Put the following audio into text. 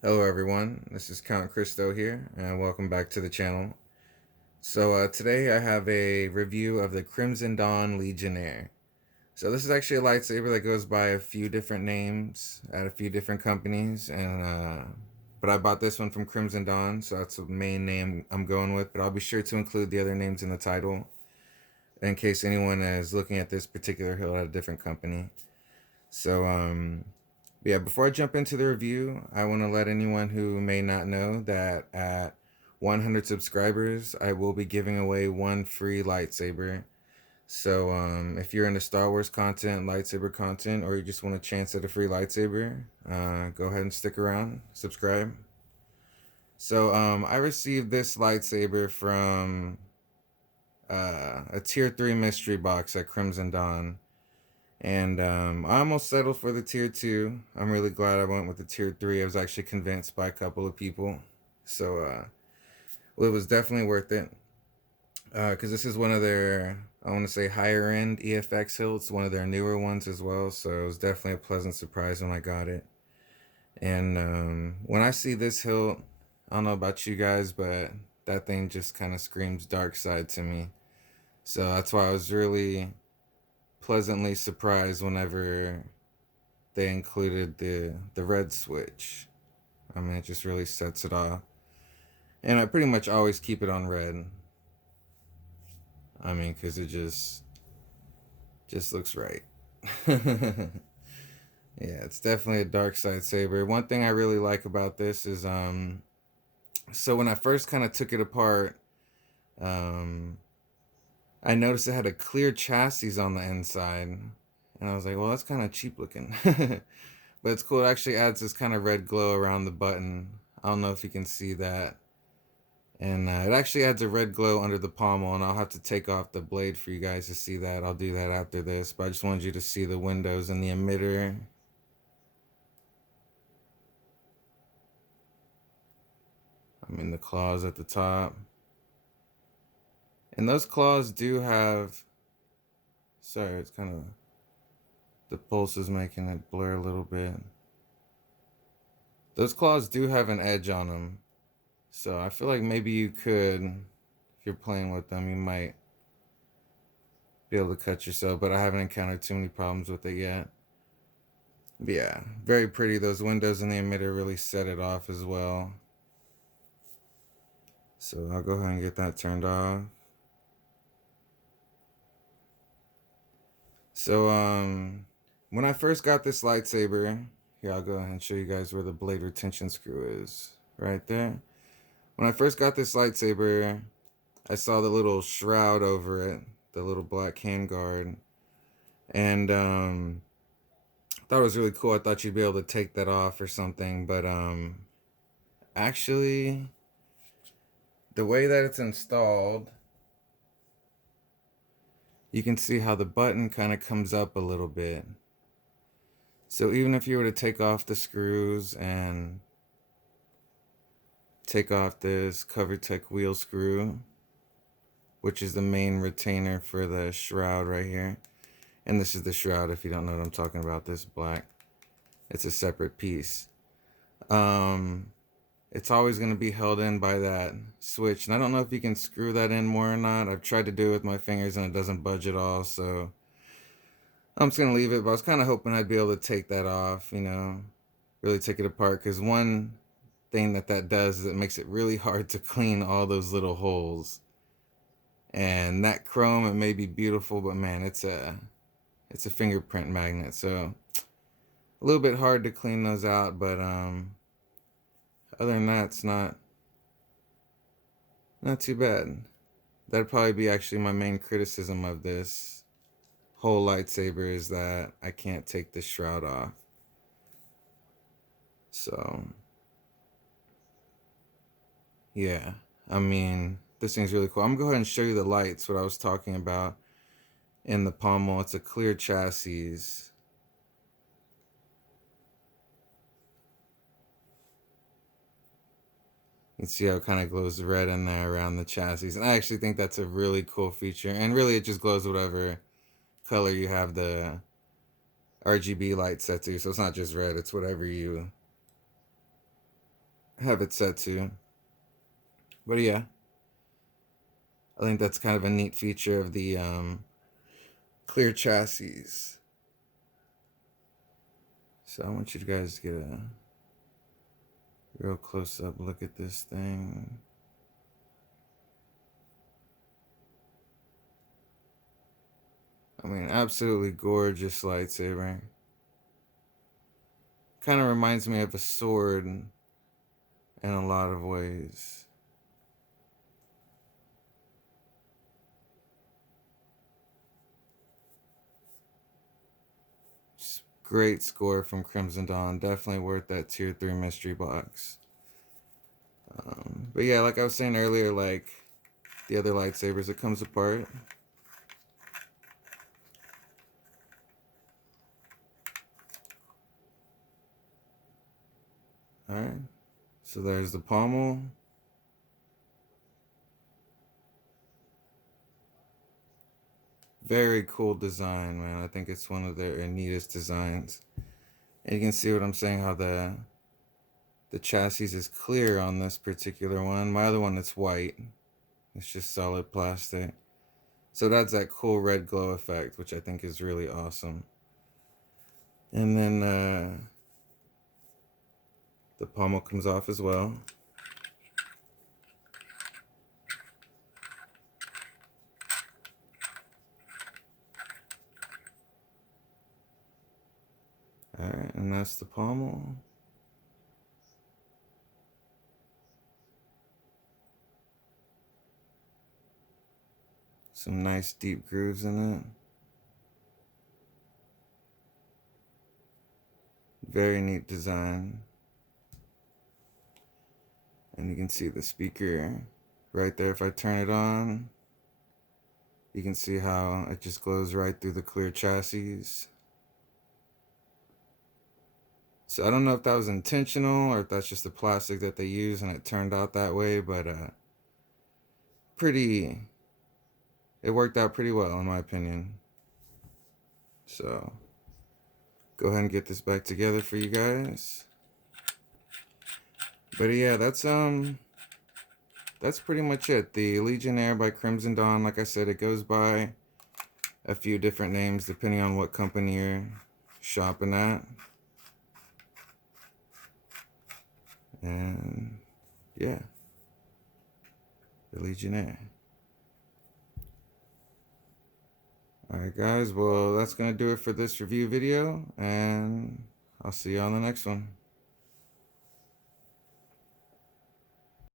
Hello everyone, this is Count Christo here, and welcome back to the channel. So today I have a review of the Crimson Dawn Legionnaire. So this is actually a lightsaber that goes by a few different names at a few different companies, but I bought this one from Crimson Dawn, so that's the main name I'm going with, but I'll be sure to include the other names in the title in case anyone is looking at this particular hilt at a different company. So yeah, before I jump into the review, I want to let anyone who may not know that at 100 subscribers, I will be giving away one free lightsaber. So if you're into Star Wars content, lightsaber content, or you just want a chance at a free lightsaber, go ahead and stick around, subscribe. So I received this lightsaber from a tier 3 mystery box at Crimson Dawn. And I almost settled for the tier 2. I'm really glad I went with the tier 3. I was actually convinced by a couple of people. So well, it was definitely worth it. Because this is one of their, I want to say, higher end EFX hilts, one of their newer ones as well. So it was definitely a pleasant surprise when I got it. And when I see this hilt, I don't know about you guys, but that thing just kind of screams dark side to me. So that's why I was really pleasantly surprised whenever they included the red switch. I mean, it just really sets it off. And I pretty much always keep it on red. I mean, because it just looks right. Yeah, it's definitely a dark side saber. One thing I really like about this is so when I first kind of took it apart, um I noticed it had a clear chassis on the inside, and I was like, well, that's kind of cheap looking. But it's cool. It actually adds this kind of red glow around the button. I don't know if you can see that. And it actually adds a red glow under the pommel, and I'll have to take off the blade for you guys to see that. I'll do that after this, but I just wanted you to see the windows and the emitter. I mean, the claws at the top. And those claws do have... Sorry, it's kind of... The pulse is making it blur a little bit. Those claws do have an edge on them. So I feel like maybe you could, if you're playing with them, you might be able to cut yourself, but I haven't encountered too many problems with it yet. But yeah, very pretty. Those windows in the emitter really set it off as well. So I'll go ahead and get that turned off. So when I first got this lightsaber, here I'll go ahead and show you guys where the blade retention screw is. Right there. When I first got this lightsaber, I saw the little shroud over it, the little black handguard, and I thought it was really cool. I thought you'd be able to take that off or something, but actually, the way that it's installed, you can see how the button kind of comes up a little bit. So even if you were to take off the screws and take off this CoverTech wheel screw, which is the main retainer for the shroud right here. And this is the shroud, if you don't know what I'm talking about, this black. It's a separate piece. It's always going to be held in by that switch. And I don't know if you can screw that in more or not. I've tried to do it with my fingers and it doesn't budge at all. So I'm just going to leave it. But I was kind of hoping I'd be able to take that off, you know, really take it apart. Because one thing that does is it makes it really hard to clean all those little holes. And that chrome, it may be beautiful, but man, it's a fingerprint magnet. So a little bit hard to clean those out, but other than that, it's not too bad. That'd probably be actually my main criticism of this whole lightsaber, is that I can't take the shroud off. So yeah, I mean, this thing's really cool. I'm gonna go ahead and show you the lights, what I was talking about in the pommel. It's a clear chassis. You can see how it kind of glows red in there around the chassis. And I actually think that's a really cool feature. And really, it just glows whatever color you have the RGB light set to. So it's not just red, it's whatever you have it set to. But yeah, I think that's kind of a neat feature of the clear chassis. So I want you guys to get a real close up look at this thing. I mean, absolutely gorgeous lightsaber. Kind of reminds me of a sword in a lot of ways. Great score from Crimson Dawn. Definitely worth that tier 3 mystery box. But yeah, like I was saying earlier, like the other lightsabers, it comes apart. Alright. So there's the pommel. Very cool design, man. I think it's one of their neatest designs. And you can see what I'm saying, how the chassis is clear on this particular one. My other one, it's white. It's just solid plastic. So that's that cool red glow effect, which I think is really awesome. And then the pommel comes off as well. Alright, and that's the pommel. Some nice deep grooves in it. Very neat design. And you can see the speaker right there. If I turn it on, you can see how it just glows right through the clear chassis. So I don't know if that was intentional or if that's just the plastic that they use and it turned out that way, but it worked out pretty well in my opinion. So go ahead and get this back together for you guys. But yeah, that's pretty much it. The Legionnaire by Crimson Dawn, like I said, it goes by a few different names depending on what company you're shopping at. And yeah, the Legionnaire. Alright guys, well that's going to do it for this review video, and I'll see you on the next one.